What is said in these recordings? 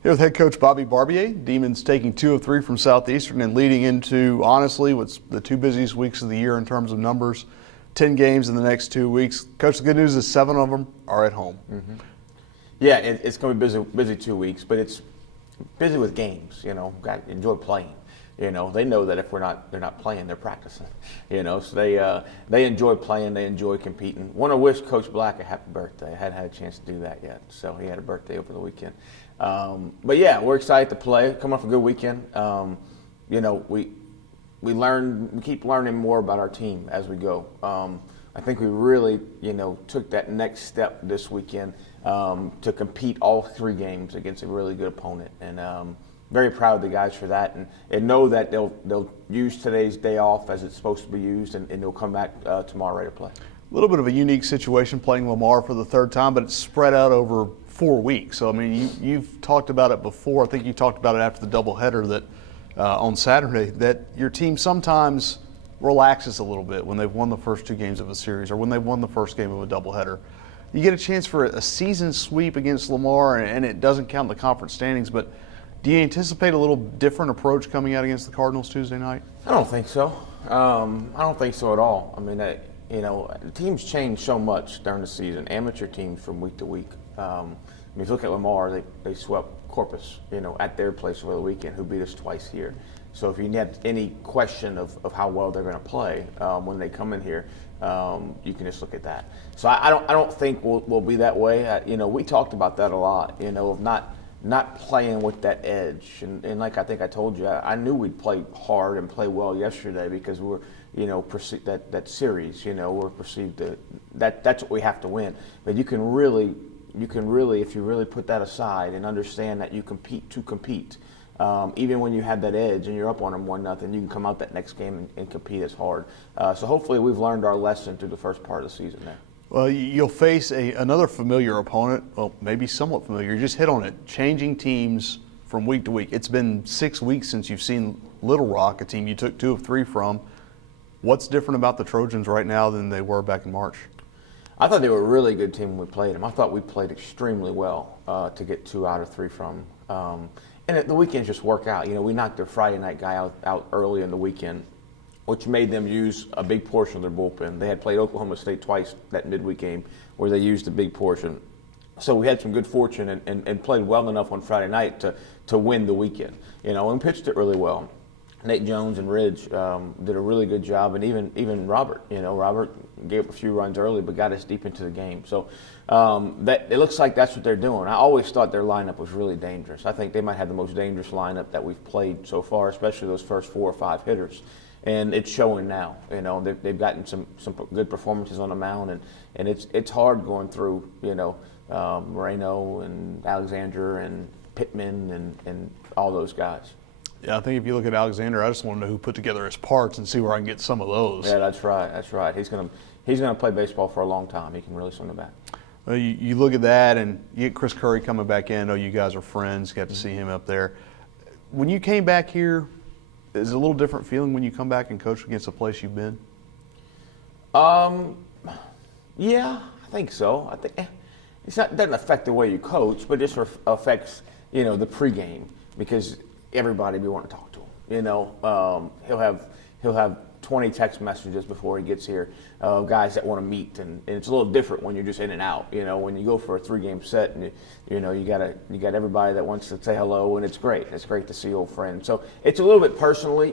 Here with head coach Bobby Barbier, Demons taking 2 of 3 from Southeastern and leading into, honestly, what's the 2 busiest weeks of the year in terms of numbers. 10 games in the next 2 weeks. Coach, the good news is 7 of them are at home. Mm-hmm. Yeah, it's going to be busy 2 weeks, but it's busy with games. Got to enjoy playing. They know that if they're not playing, they're practicing. So they enjoy playing, they enjoy competing. Want to wish Coach Black a happy birthday. I hadn't had a chance to do that yet, so he had a birthday over the weekend. But yeah, we're excited to play. Coming off a good weekend. We keep learning more about our team as we go. I think we really, took that next step this weekend to compete all 3 games against a really good opponent, and very proud of the guys for that, and know that they'll use today's day off as it's supposed to be used, and they'll come back tomorrow ready to play. A little bit of a unique situation playing Lamar for the 3rd time, but it's spread out over 4 weeks. So I mean, you've talked about it before. I think you talked about it after the doubleheader that on Saturday, that your team sometimes relaxes a little bit when they've won the first 2 games of a series or when they've won the first game of a doubleheader. You get a chance for a season sweep against Lamar, and it doesn't count the conference standings, but do you anticipate a little different approach coming out against the Cardinals Tuesday night? I don't think so. I don't think so at all. I mean, the teams change so much during the season, amateur teams from week to week. If you look at Lamar, they swept Corpus, at their place over the weekend, who beat us twice here. So if you have any question of how well they're going to play when they come in here, you can just look at that. So I don't think we'll be that way. We talked about that a lot, of not playing with that edge. And like I think I told you, I knew we'd play hard and play well yesterday because we were, perceived that series, we're perceived that's what we have to win. But you can really, if you really put that aside and understand that you compete to compete, even when you have that edge and you're up on them 1-0, you can come out that next game and compete as hard. So hopefully we've learned our lesson through the first part of the season there. Well, you'll face another familiar opponent, well, maybe somewhat familiar. You just hit on it, changing teams from week to week. It's been 6 weeks since you've seen Little Rock, a team you took 2 of 3 from. What's different about the Trojans right now than they were back in March? I thought they were a really good team when we played them. I thought we played extremely well to get 2 out of 3 from them. And the weekends just work out. We knocked their Friday night guy out early in the weekend, which made them use a big portion of their bullpen. They had played Oklahoma State twice that midweek game where they used a big portion. So we had some good fortune and played well enough on Friday night to win the weekend, and pitched it really well. Nate Jones and Ridge did a really good job, and even Robert. Robert gave up a few runs early, but got us deep into the game. So that it looks like that's what they're doing. I always thought their lineup was really dangerous. I think they might have the most dangerous lineup that we've played so far, especially those first 4 or 5 hitters. And it's showing now. They've gotten some good performances on the mound, and it's hard going through. Moreno and Alexander and Pittman and all those guys. Yeah, I think if you look at Alexander, I just want to know who put together his parts and see where I can get some of those. Yeah, that's right. He's gonna play baseball for a long time. He can really swing the bat. Well, you look at that, and you get Chris Curry coming back in. I know you guys are friends. Got to see him up there. When you came back here, is it a little different feeling when you come back and coach against a place you've been? Yeah, I think so. I think it doesn't affect the way you coach, but it just affects the pregame because everybody we want to talk to him. He'll have 20 text messages before he gets here, guys that want to meet, and it's a little different when you're just in and out. When you go for a 3-game set, and you got everybody that wants to say hello, and it's great. It's great to see old friends. So it's a little bit personally,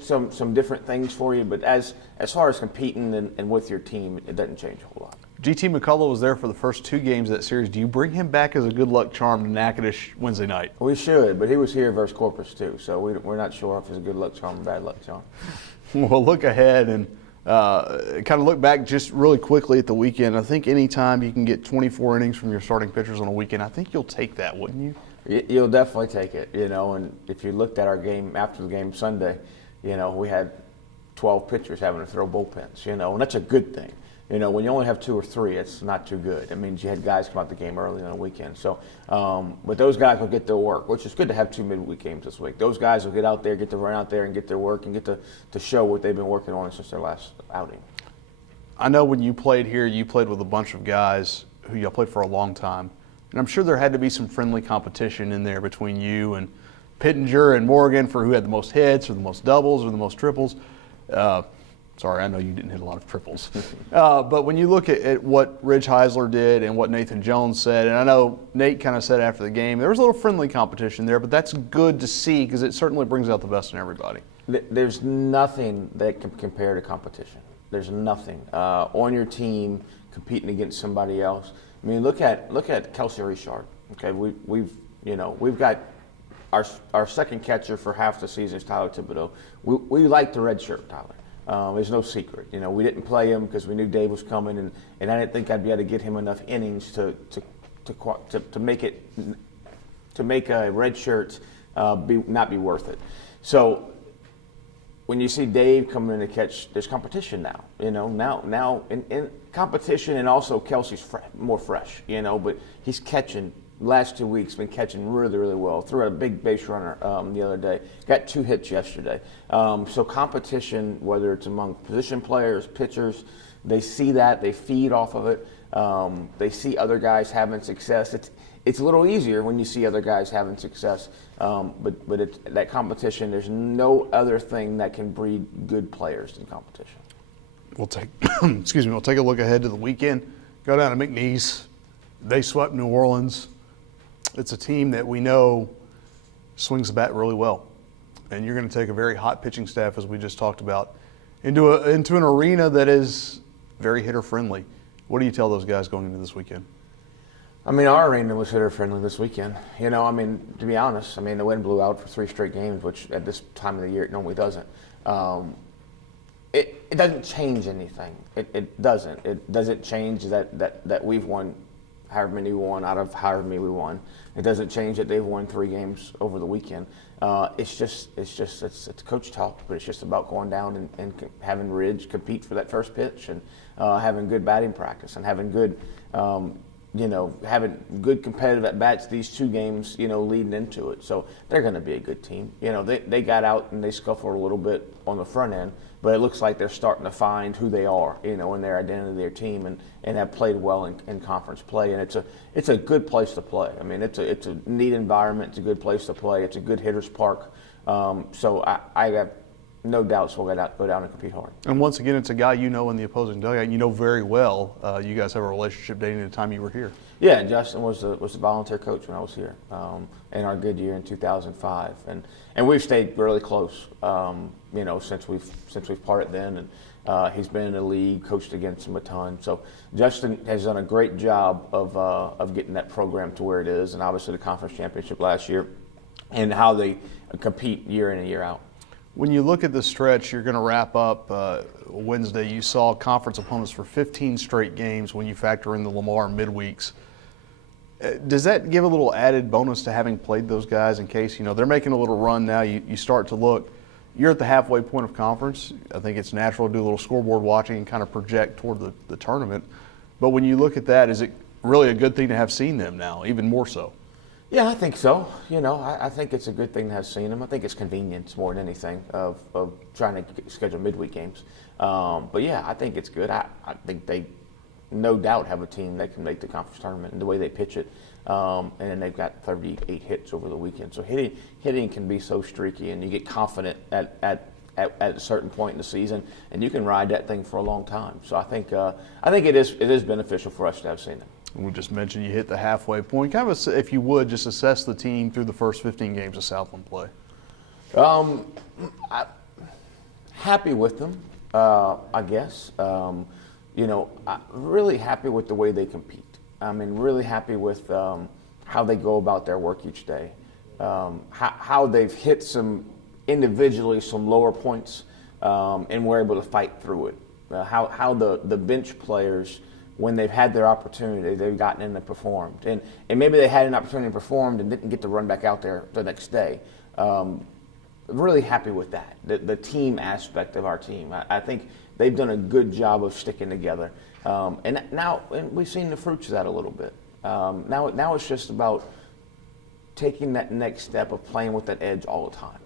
some different things for you, but as far as competing and with your team, it doesn't change a whole lot. GT McCullough was there for the first 2 games of that series. Do you bring him back as a good luck charm to Natchitoches Wednesday night? We should, but he was here versus Corpus too, so we're not sure if it's a good luck charm or bad luck charm. Well, look ahead and kind of look back just really quickly at the weekend. I think any time you can get 24 innings from your starting pitchers on a weekend, I think you'll take that, wouldn't you? You'll definitely take it, and if you looked at our game after the game Sunday, we had 12 pitchers having to throw bullpens, and that's a good thing. When you only have 2 or 3, it's not too good. It means you had guys come out the game early on the weekend. So, but those guys will get their work, which is good to have 2 midweek games this week. Those guys will get out there, get to run out there and get their work and get to show what they've been working on since their last outing. I know when you played here, you played with a bunch of guys who you played for a long time. and I'm sure there had to be some friendly competition in there between you and Pittenger and Morgan for who had the most hits or the most doubles or the most triples. Sorry, I know you didn't hit a lot of triples. But when you look at what Ridge Heisler did and what Nathan Jones said, and I know Nate kind of said after the game, there was a little friendly competition there, but that's good to see because it certainly brings out the best in everybody. There's nothing that can compare to competition. There's nothing on your team competing against somebody else. I mean, look at Kelsey Richard. Okay, we've got our second catcher for half the season is Tyler Thibodeau. We like the red shirt, Tyler. There's no secret. We didn't play him because we knew Dave was coming, and I didn't think I'd be able to get him enough innings to make a red shirt not be worth it. So when you see Dave coming in to catch, there's competition now. Now in competition, and also Kelsey's more fresh. But he's catching. Last 2 weeks, been catching really, really well. Threw out a big base runner the other day. Got 2 hits yesterday. So competition, whether it's among position players, pitchers, they see that. They feed off of it. They see other guys having success. It's a little easier when you see other guys having success. But that competition, there's no other thing that can breed good players than competition. We'll take we'll take a look ahead to the weekend. Go down to McNeese. They swept New Orleans. It's a team that we know swings the bat really well. And you're going to take a very hot pitching staff, as we just talked about, into an arena that is very hitter-friendly. What do you tell those guys going into this weekend? I mean, our arena was hitter-friendly this weekend. To be honest, the wind blew out for 3 straight games, which at this time of the year it normally doesn't. It doesn't change anything. It doesn't. It doesn't change that we've won however many we won out of however many we won. It doesn't change that they've won 3 games over the weekend. It's coach talk, but it's just about going down and having Ridge compete for that first pitch and having good batting practice and having good, having good competitive at bats these 2 games, leading into it. So they're going to be a good team. They got out and they scuffled a little bit on the front end, but it looks like they're starting to find who they are, in their identity of their team, and have played well in conference play. And it's a good place to play. It's a neat environment. It's a good place to play. It's a good hitter's park. So I have no doubts we'll go down and compete hard. And once again, it's a guy in the opposing dugout. Very well. You guys have a relationship dating the time you were here. Yeah, Justin was the volunteer coach when I was here in our good year in 2005, and we've stayed really close. Since we've parted then, and he's been in the league, coached against him a ton. So Justin has done a great job of getting that program to where it is, and obviously the conference championship last year, and how they compete year in and year out. When you look at the stretch, you're going to wrap up Wednesday. You saw conference opponents for 15 straight games when you factor in the Lamar midweeks. Does that give a little added bonus to having played those guys in case, they're making a little run now, you start to look, you're at the halfway point of conference. I think it's natural to do a little scoreboard watching and kind of project toward the tournament. But when you look at that, is it really a good thing to have seen them now, even more so? Yeah, I think so. I think it's a good thing to have seen them. I think it's convenience more than anything of trying to schedule midweek games. But yeah, I think it's good. I think they no doubt have a team that can make the conference tournament and the way they pitch it. And then they've got 38 hits over the weekend. So hitting can be so streaky, and you get confident at a certain point in the season, and you can ride that thing for a long time. So I think it is beneficial for us to have seen them. We just mentioned you hit the halfway point. Kind of, if you would, just assess the team through the first 15 games of Southland play. Happy with them, I guess. Really happy with the way they compete. Really happy with how they go about their work each day. How they've hit some lower points, and we're able to fight through it. How the bench players, when they've had their opportunity, they've gotten in and performed. And maybe they had an opportunity and performed and didn't get to run back out there the next day. Really happy with that, the team aspect of our team. I think they've done a good job of sticking together. And we've seen the fruits of that a little bit. Now it's just about taking that next step of playing with that edge all the time.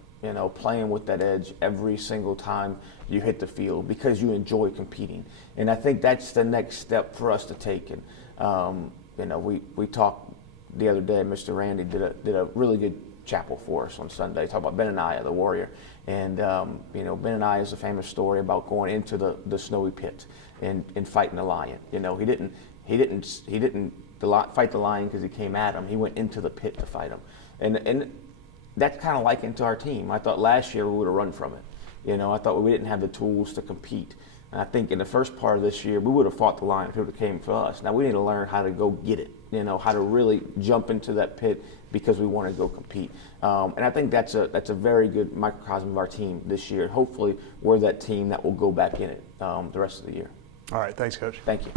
Playing with that edge every single time you hit the field because you enjoy competing. And I think that's the next step for us to take. And we talk the other day, Mr. Randy did a really good chapel for us on Sunday. Talk about Benaniah, the warrior, and Benaniah is a famous story about going into the snowy pit and fighting the lion. He didn't fight the lion because he came at him. He went into the pit to fight him, and that's kind of likened to our team. I thought last year we would have run from it. I thought we didn't have the tools to compete. And I think in the first part of this year, we would have fought the lion if it would have came for us. Now we need to learn how to go get it, how to really jump into that pit because we want to go compete. And I think that's a very good microcosm of our team this year. Hopefully we're that team that will go back in it the rest of the year. All right, thanks, Coach. Thank you.